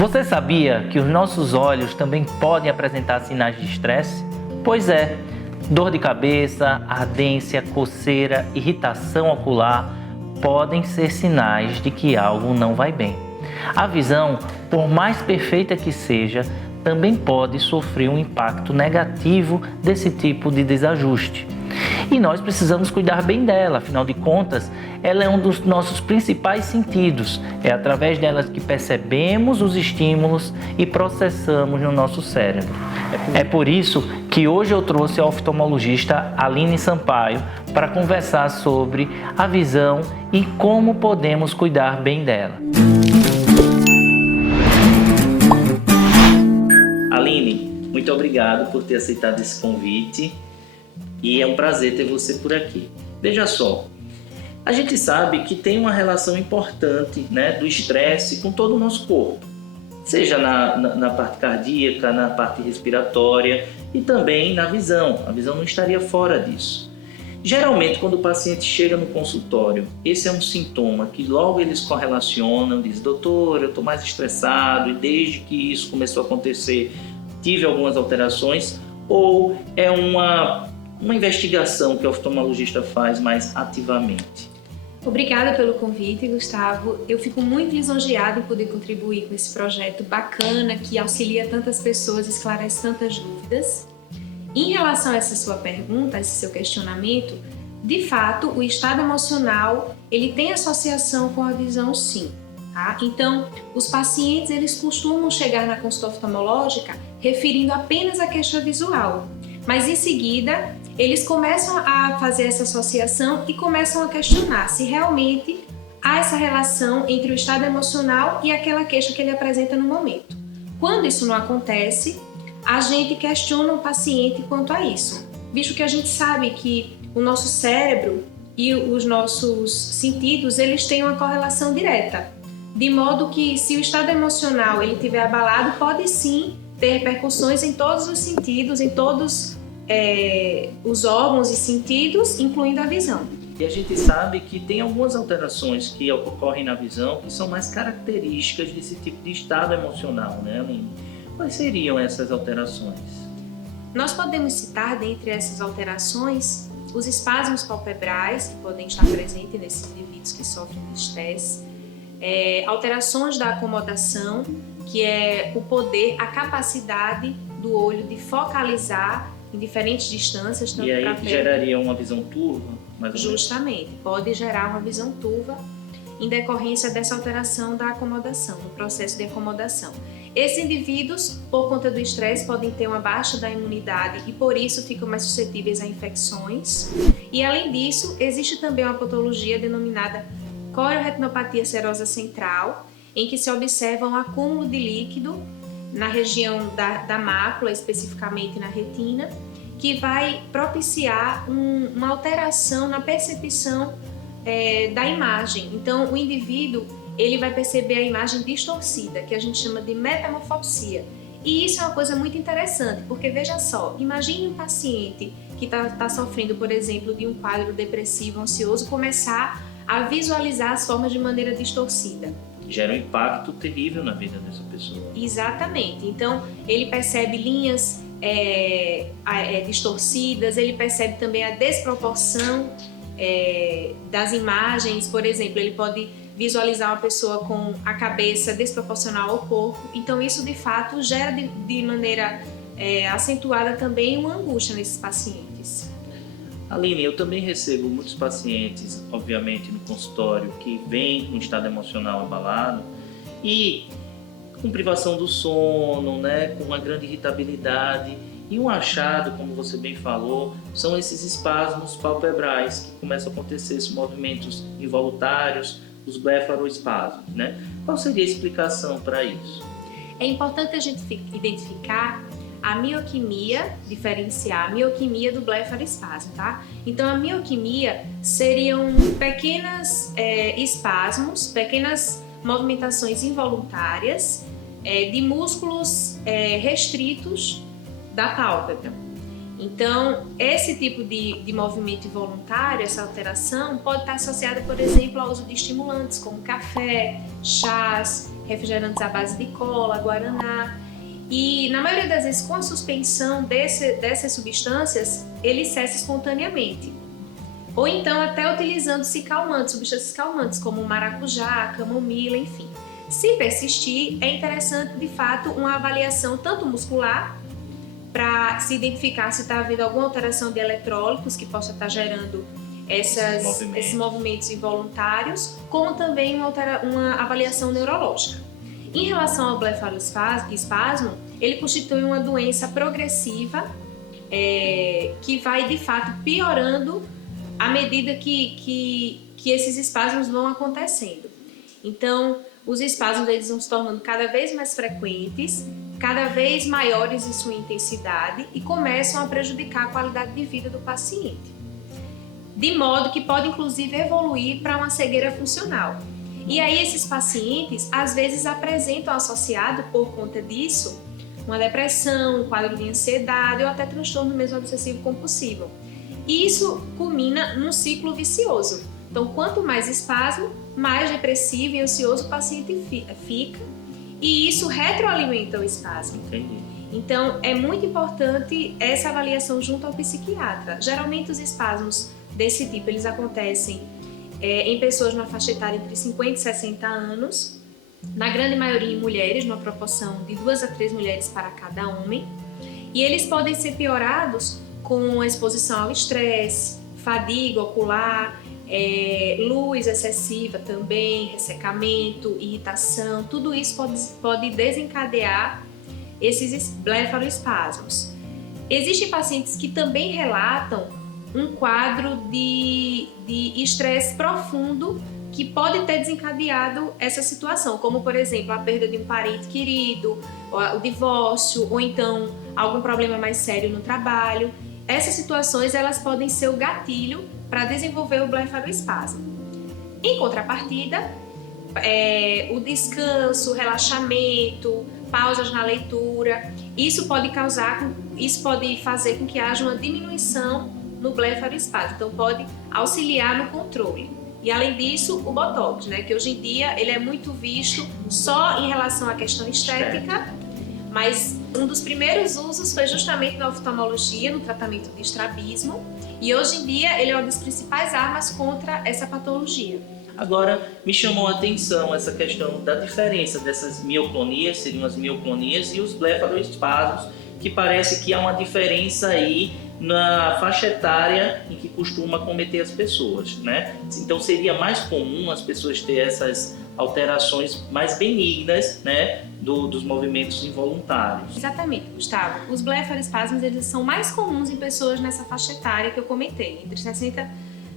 Você sabia que os nossos olhos também podem apresentar sinais de estresse? Pois é, dor de cabeça, ardência, coceira, irritação ocular podem ser sinais de que algo não vai bem. A visão, por mais perfeita que seja, também pode sofrer um impacto negativo desse tipo de desajuste. E nós precisamos cuidar bem dela, afinal de contas, ela é um dos nossos principais sentidos. É através dela que percebemos os estímulos e processamos no nosso cérebro. É por isso que hoje eu trouxe a oftalmologista Aline Sampaio para conversar sobre a visão e como podemos cuidar bem dela. Aline, muito obrigado por ter aceitado esse convite. E é um prazer ter você por aqui. Veja só, a gente sabe que tem uma relação importante, né, do estresse com todo o nosso corpo. Seja na parte cardíaca, na parte respiratória e também na visão. A visão não estaria fora disso. Geralmente, quando o paciente chega no consultório, esse é um sintoma que logo eles correlacionam, diz: doutor, eu estou mais estressado e desde que isso começou a acontecer tive algumas alterações, ou é uma investigação que o oftalmologista faz mais ativamente. Obrigada pelo convite, Gustavo. Eu fico muito lisonjeada em poder contribuir com esse projeto bacana que auxilia tantas pessoas, esclarece tantas dúvidas. Em relação a essa sua pergunta, esse seu questionamento, de fato, o estado emocional ele tem associação com a visão, sim. Tá? Então, os pacientes eles costumam chegar na consulta oftalmológica referindo apenas a queixa visual, mas em seguida eles começam a fazer essa associação e começam a questionar se realmente há essa relação entre o estado emocional e aquela queixa que ele apresenta no momento. Quando isso não acontece, a gente questiona o paciente quanto a isso, visto que a gente sabe que o nosso cérebro e os nossos sentidos eles têm uma correlação direta, de modo que se o estado emocional ele estiver abalado, pode sim ter repercussões em todos os sentidos, em todos os órgãos e sentidos, incluindo a visão. E a gente sabe que tem algumas alterações que ocorrem na visão que são mais características desse tipo de estado emocional, né, Aline? Quais seriam essas alterações? Nós podemos citar, dentre essas alterações, os espasmos palpebrais, que podem estar presentes nesses indivíduos que sofrem de estresse, alterações da acomodação, que é o poder, a capacidade do olho de focalizar em diferentes distâncias. Tanto e aí geraria uma visão turva? Mais ou menos. Justamente, pode gerar uma visão turva em decorrência dessa alteração da acomodação, no processo de acomodação. Esses indivíduos, por conta do estresse, podem ter uma baixa da imunidade e por isso ficam mais suscetíveis a infecções. E além disso, existe também uma patologia denominada coriorretinopatia serosa central, em que se observa um acúmulo de líquido na região da mácula, especificamente na retina, que vai propiciar uma alteração na percepção da imagem. Então, o indivíduo ele vai perceber a imagem distorcida, que a gente chama de metamorfopsia. E isso é uma coisa muito interessante, porque veja só, imagine um paciente que está sofrendo, por exemplo, de um quadro depressivo, ansioso, começar a visualizar as formas de maneira distorcida. Gera um impacto terrível na vida dessa pessoa. Exatamente. Então, ele percebe linhas distorcidas, ele percebe também a desproporção das imagens. Por exemplo, ele pode visualizar uma pessoa com a cabeça desproporcional ao corpo. Então, isso, de fato, gera de maneira acentuada também uma angústia nesses pacientes. Aline, eu também recebo muitos pacientes, obviamente, no consultório que vêm com estado emocional abalado e com privação do sono, né, com uma grande irritabilidade. E um achado, como você bem falou, são esses espasmos palpebrais que começam a acontecer, esses movimentos involuntários, os blefaroespasmos, né? Qual seria a explicação para isso? É importante a gente identificar a mioquimia, diferenciar a mioquimia do blefaroespasmo, tá? Então, a mioquimia seriam pequenos espasmos, pequenas movimentações involuntárias de músculos restritos da pálpebra. Então, esse tipo de movimento involuntário, essa alteração, pode estar associada, por exemplo, ao uso de estimulantes como café, chás, refrigerantes à base de cola, guaraná. E na maioria das vezes, com a suspensão dessas substâncias, ele cessa espontaneamente. Ou então até utilizando substâncias calmantes, como maracujá, camomila, enfim. Se persistir, é interessante, de fato, uma avaliação tanto muscular, para se identificar se está havendo alguma alteração de eletrólitos que possa estar gerando esses movimentos involuntários, como também uma avaliação neurológica. Em relação ao blefaroespasmo, ele constitui uma doença progressiva que vai, de fato, piorando à medida que esses espasmos vão acontecendo. Então, os espasmos eles vão se tornando cada vez mais frequentes, cada vez maiores em sua intensidade e começam a prejudicar a qualidade de vida do paciente. De modo que pode, inclusive, evoluir para uma cegueira funcional. E aí esses pacientes, às vezes, apresentam associado, por conta disso, uma depressão, um quadro de ansiedade ou até transtorno mesmo obsessivo compulsivo. E isso culmina num ciclo vicioso. Então, quanto mais espasmo, mais depressivo e ansioso o paciente fica, e isso retroalimenta o espasmo. Entendi. Então, é muito importante essa avaliação junto ao psiquiatra. Geralmente, os espasmos desse tipo, eles acontecem em pessoas numa faixa etária entre 50 e 60 anos, na grande maioria em mulheres, numa proporção de 2 a 3 mulheres para cada homem, e eles podem ser piorados com a exposição ao estresse, fadiga ocular, luz excessiva também, ressecamento, irritação, tudo isso pode desencadear esses blefaroespasmos. Existem pacientes que também relatam um quadro de estresse profundo que pode ter desencadeado essa situação, como, por exemplo, a perda de um parente querido, o divórcio, ou então algum problema mais sério no trabalho. Essas situações elas podem ser o gatilho para desenvolver o blefaroespasmo. Em contrapartida, o descanso, o relaxamento, pausas na leitura, isso pode fazer com que haja uma diminuição no blefaroespasmo, então pode auxiliar no controle. E além disso, o Botox, que hoje em dia ele é muito visto só em relação à questão estética, mas um dos primeiros usos foi justamente na oftalmologia, no tratamento de estrabismo, e hoje em dia ele é uma das principais armas contra essa patologia. Agora, me chamou a atenção essa questão da diferença dessas mioclonias, seriam as mioclonias, e os blefaroespasmos, que parece que há uma diferença aí na faixa etária em que costuma acometer as pessoas, né? Então seria mais comum as pessoas ter essas alterações mais benignas, né, dos movimentos involuntários. Exatamente, Gustavo. Os blefaroespasmos eles são mais comuns em pessoas nessa faixa etária que eu comentei, entre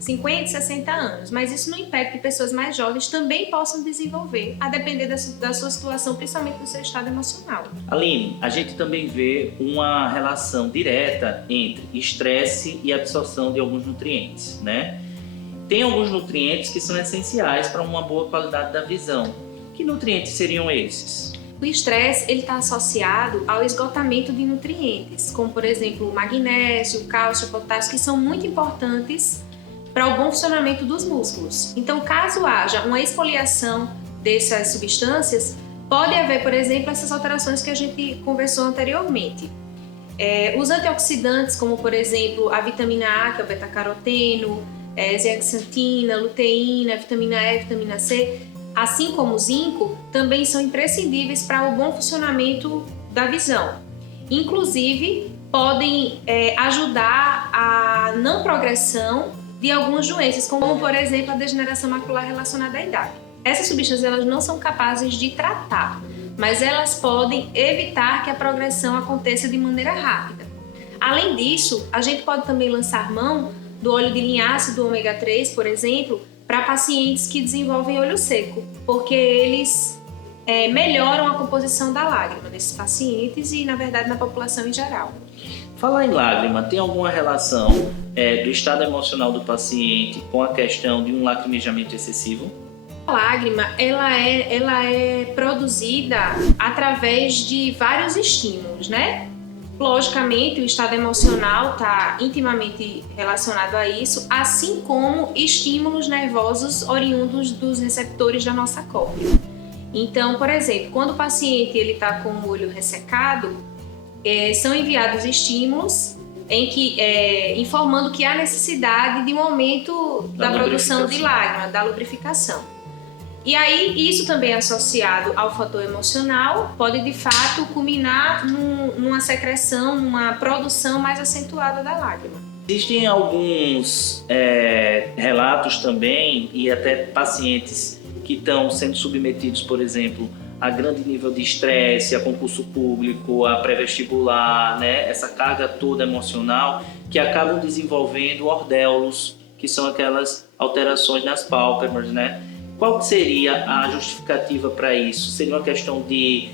50 e 60 anos, mas isso não impede que pessoas mais jovens também possam desenvolver, a depender da sua situação, principalmente do seu estado emocional. Aline, a gente também vê uma relação direta entre estresse e absorção de alguns nutrientes, né? Tem alguns nutrientes que são essenciais para uma boa qualidade da visão. Que nutrientes seriam esses? O estresse está associado ao esgotamento de nutrientes, como por exemplo o magnésio, o cálcio, o potássio, que são muito importantes para o bom funcionamento dos músculos. Então, caso haja uma exfoliação dessas substâncias, pode haver, por exemplo, essas alterações que a gente conversou anteriormente. Os antioxidantes, como por exemplo a vitamina A, que é o beta-caroteno, zeaxantina, luteína, vitamina E, vitamina C, assim como o zinco, também são imprescindíveis para o bom funcionamento da visão. Inclusive, podem ajudar a não progressão de algumas doenças, como por exemplo a degeneração macular relacionada à idade. Essas substâncias elas não são capazes de tratar, mas elas podem evitar que a progressão aconteça de maneira rápida. Além disso, a gente pode também lançar mão do óleo de linhaça do ômega 3, por exemplo, para pacientes que desenvolvem olho seco, porque eles melhoram a composição da lágrima desses pacientes e, na verdade, na população em geral. Falar em lágrima, tem alguma relação do estado emocional do paciente com a questão de um lacrimejamento excessivo? A lágrima, ela é produzida através de vários estímulos, né? Logicamente, o estado emocional está intimamente relacionado a isso, assim como estímulos nervosos oriundos dos receptores da nossa córnea. Então, por exemplo, quando o paciente está com o olho ressecado, são enviados estímulos informando que há necessidade de um aumento da produção de lágrima, da lubrificação. E aí, isso também associado ao fator emocional, pode de fato culminar numa secreção, numa produção mais acentuada da lágrima. Existem alguns relatos também, e até pacientes que estão sendo submetidos, por exemplo, a grande nível de estresse, a concurso público, a pré-vestibular, né? Essa carga toda emocional, que acabam desenvolvendo ordéolos, que são aquelas alterações nas pálpebras, né? Qual seria a justificativa para isso? Seria uma questão de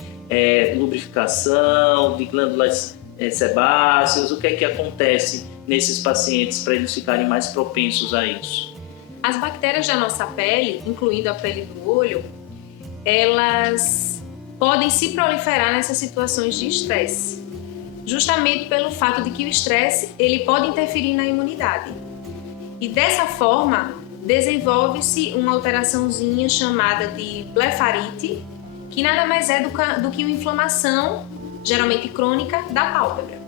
lubrificação, de glândulas sebáceas? O que é que acontece nesses pacientes para eles ficarem mais propensos a isso? As bactérias da nossa pele, incluindo a pele do olho, elas podem se proliferar nessas situações de estresse, justamente pelo fato de que o estresse ele pode interferir na imunidade. E dessa forma, desenvolve-se uma alteraçãozinha chamada de blefarite, que nada mais é do que uma inflamação, geralmente crônica, da pálpebra.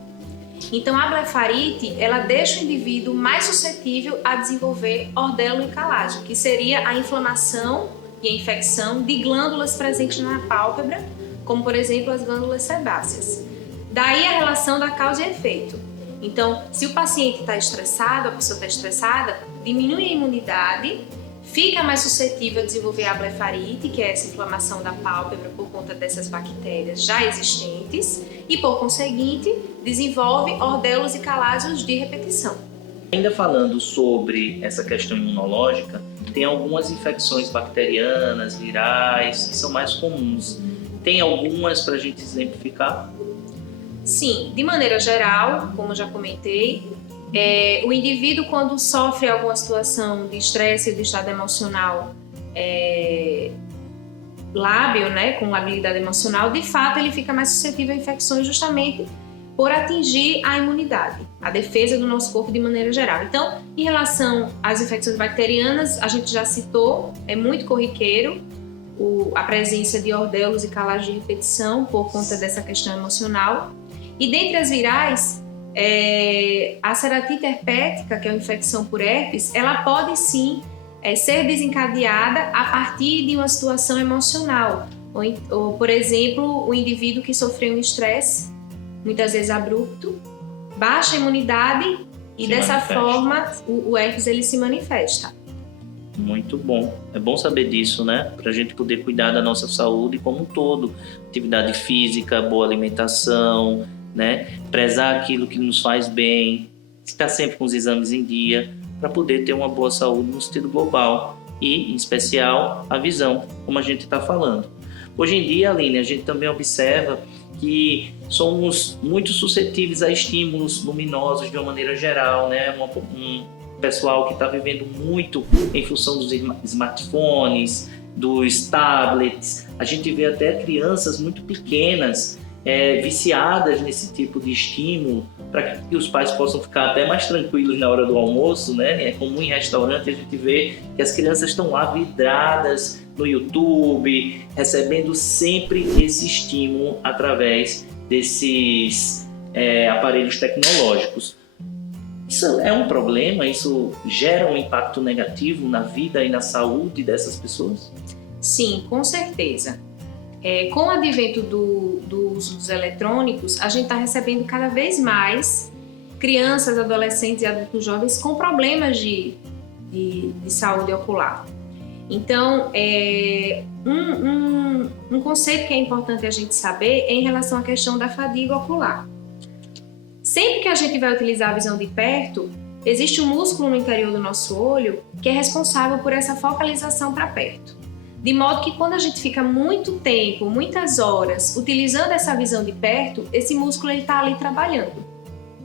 Então, a blefarite, ela deixa o indivíduo mais suscetível a desenvolver ordelo e calágio, que seria a inflamação e a infecção de glândulas presentes na pálpebra, como, por exemplo, as glândulas sebáceas. Daí a relação da causa e efeito. Então, se o paciente está estressado, a pessoa está estressada, diminui a imunidade, fica mais suscetível a desenvolver a blefarite, que é essa inflamação da pálpebra por conta dessas bactérias já existentes, e por conseguinte, desenvolve ordéolos e calásios de repetição. Ainda falando sobre essa questão imunológica, tem algumas infecções bacterianas, virais, que são mais comuns. Tem algumas para a gente exemplificar? Sim, de maneira geral, como já comentei, o indivíduo, quando sofre alguma situação de estresse ou de estado emocional lábil, né, com labilidade emocional, de fato ele fica mais suscetível a infecções justamente por atingir a imunidade, a defesa do nosso corpo de maneira geral. Então, em relação às infecções bacterianas, a gente já citou, é muito corriqueiro a presença de ordéolos e calágios de repetição por conta dessa questão emocional. E dentre as virais, a ceratite herpética, que é uma infecção por herpes, ela pode sim ser desencadeada a partir de uma situação emocional. Ou, por exemplo, o indivíduo que sofreu um estresse, muitas vezes abrupto, baixa imunidade e dessa forma o herpes ele se manifesta. Muito bom. É bom saber disso, né? Para a gente poder cuidar da nossa saúde como um todo. Atividade física, boa alimentação, né? Prezar aquilo que nos faz bem, estar sempre com os exames em dia, para poder ter uma boa saúde no sentido global e, em especial, a visão, como a gente está falando. Hoje em dia, Aline, a gente também observa que somos muito suscetíveis a estímulos luminosos de uma maneira geral, né? Um pessoal que está vivendo muito em função dos smartphones, dos tablets. A gente vê até crianças muito pequenas viciadas nesse tipo de estímulo, para que os pais possam ficar até mais tranquilos na hora do almoço, né? É comum em restaurante a gente ver que as crianças estão lá vidradas no YouTube, recebendo sempre esse estímulo através desses aparelhos tecnológicos. Isso é um problema? Isso gera um impacto negativo na vida e na saúde dessas pessoas? Sim, com certeza. Com o advento do uso dos eletrônicos, a gente está recebendo cada vez mais crianças, adolescentes e adultos jovens com problemas de saúde ocular. Então, um conceito que é importante a gente saber é em relação à questão da fadiga ocular. Sempre que a gente vai utilizar a visão de perto, existe um músculo no interior do nosso olho que é responsável por essa focalização para perto. De modo que quando a gente fica muito tempo, muitas horas, utilizando essa visão de perto, esse músculo está ali trabalhando,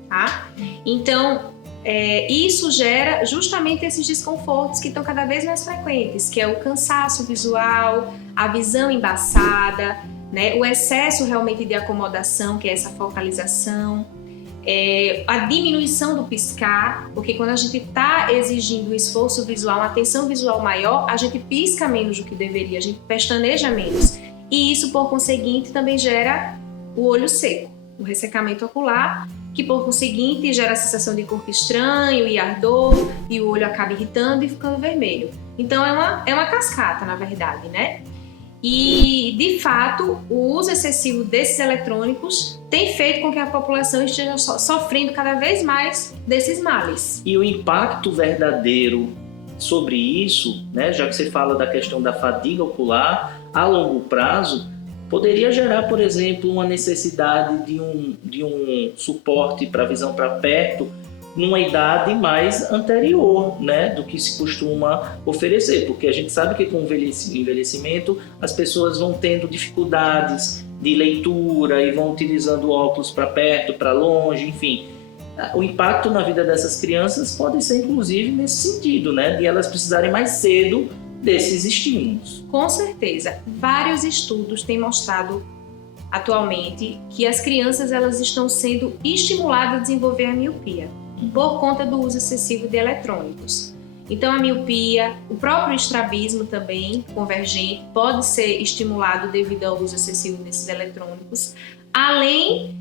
tá? Então, isso gera justamente esses desconfortos que estão cada vez mais frequentes, que é o cansaço visual, a visão embaçada, né? O excesso realmente de acomodação, que é essa focalização. A diminuição do piscar, porque quando a gente está exigindo um esforço visual, uma atenção visual maior, a gente pisca menos do que deveria, a gente pestaneja menos. E isso, por conseguinte, também gera o olho seco, o ressecamento ocular, que por conseguinte gera a sensação de corpo estranho e ardor, e o olho acaba irritando e ficando vermelho. Então é uma cascata, na verdade, né? E, de fato, o uso excessivo desses eletrônicos tem feito com que a população esteja sofrendo cada vez mais desses males. E o impacto verdadeiro sobre isso, né, já que você fala da questão da fadiga ocular, a longo prazo, poderia gerar, por exemplo, uma necessidade de um suporte para a visão para perto numa idade mais anterior, né, do que se costuma oferecer, porque a gente sabe que com o envelhecimento as pessoas vão tendo dificuldades de leitura e vão utilizando óculos para perto, para longe, enfim. O impacto na vida dessas crianças pode ser inclusive nesse sentido, né, de elas precisarem mais cedo desses estímulos. Com certeza, vários estudos têm mostrado atualmente que as crianças elas estão sendo estimuladas a desenvolver a miopia por conta do uso excessivo de eletrônicos. Então a miopia, o próprio estrabismo também convergente pode ser estimulado devido ao uso excessivo desses eletrônicos, além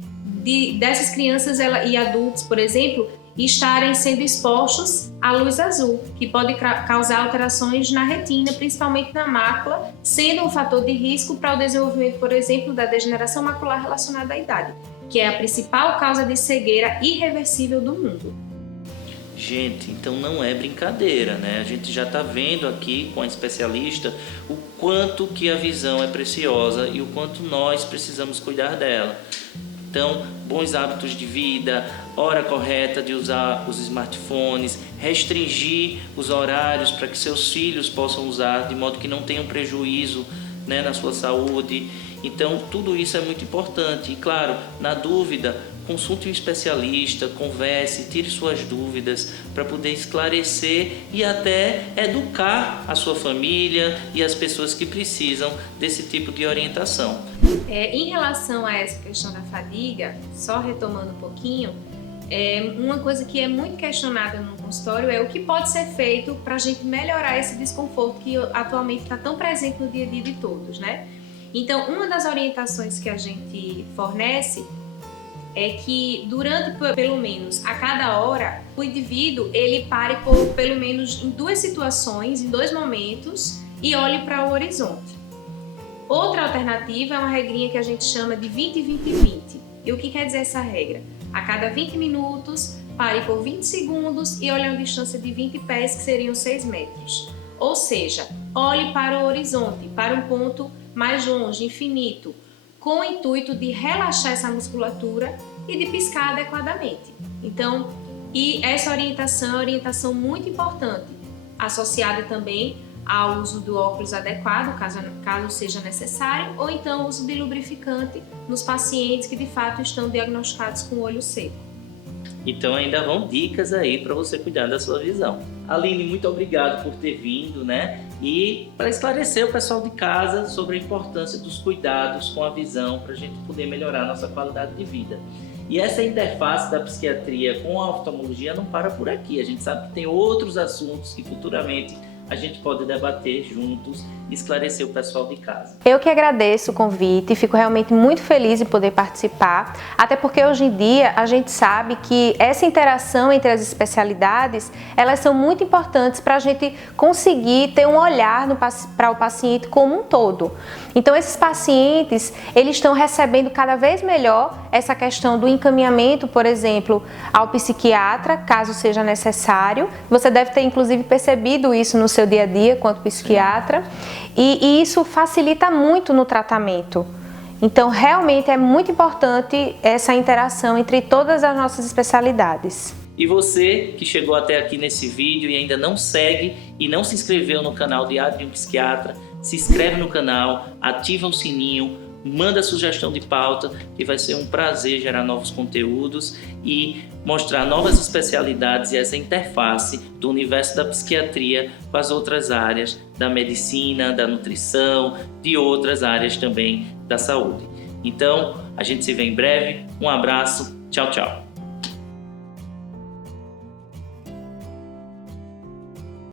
dessas crianças e adultos, por exemplo, estarem sendo expostos à luz azul, que pode causar alterações na retina, principalmente na mácula, sendo um fator de risco para o desenvolvimento, por exemplo, da degeneração macular relacionada à idade, que é a principal causa de cegueira irreversível do mundo. Gente, então não é brincadeira, né? A gente já está vendo aqui com a especialista o quanto que a visão é preciosa e o quanto nós precisamos cuidar dela. Então, bons hábitos de vida, hora correta de usar os smartphones, restringir os horários para que seus filhos possam usar, de modo que não tenham prejuízo, né, na sua saúde. Então, tudo isso é muito importante. E, claro, na dúvida, consulte um especialista, converse, tire suas dúvidas para poder esclarecer e até educar a sua família e as pessoas que precisam desse tipo de orientação. Em relação a essa questão da fadiga, só retomando um pouquinho, uma coisa que é muito questionada no consultório é o que pode ser feito para a gente melhorar esse desconforto que atualmente está tão presente no dia a dia de todos, né? Então, uma das orientações que a gente fornece é que durante, pelo menos, a cada hora, o indivíduo ele pare por pelo menos em 2 situações, em 2 momentos e olhe para o horizonte. Outra alternativa é uma regrinha que a gente chama de 20-20-20. E o que quer dizer essa regra? A cada 20 minutos, pare por 20 segundos e olhe a uma distância de 20 pés, que seriam 6 metros. Ou seja, olhe para o horizonte, para um ponto mais longe, infinito, com o intuito de relaxar essa musculatura e de piscar adequadamente. Então, e essa orientação é uma orientação muito importante, associada também ao uso do óculos adequado, caso seja necessário, ou então o uso de lubrificante nos pacientes que de fato estão diagnosticados com olho seco. Então ainda vão dicas aí para você cuidar da sua visão. Aline, muito obrigado por ter vindo, né? E para esclarecer o pessoal de casa sobre a importância dos cuidados com a visão para a gente poder melhorar a nossa qualidade de vida. E essa interface da psiquiatria com a oftalmologia não para por aqui. A gente sabe que tem outros assuntos que futuramente a gente pode debater juntos e esclarecer o pessoal de casa. Eu que agradeço o convite e fico realmente muito feliz em poder participar, até porque hoje em dia a gente sabe que essa interação entre as especialidades, elas são muito importantes para a gente conseguir ter um olhar para o paciente como um todo. Então esses pacientes, eles estão recebendo cada vez melhor essa questão do encaminhamento, por exemplo, ao psiquiatra, caso seja necessário. Você deve ter inclusive percebido isso no seu dia a dia quanto psiquiatra. E isso facilita muito no tratamento. Então, realmente é muito importante essa interação entre todas as nossas especialidades. E você que chegou até aqui nesse vídeo e ainda não segue e não se inscreveu no canal Diário de um Psiquiatra, se inscreve no canal, ativa o sininho, manda sugestão de pauta, que vai ser um prazer gerar novos conteúdos e mostrar novas especialidades e essa interface do universo da psiquiatria com as outras áreas da medicina, da nutrição, de outras áreas também da saúde. Então, a gente se vê em breve. Um abraço. Tchau, tchau.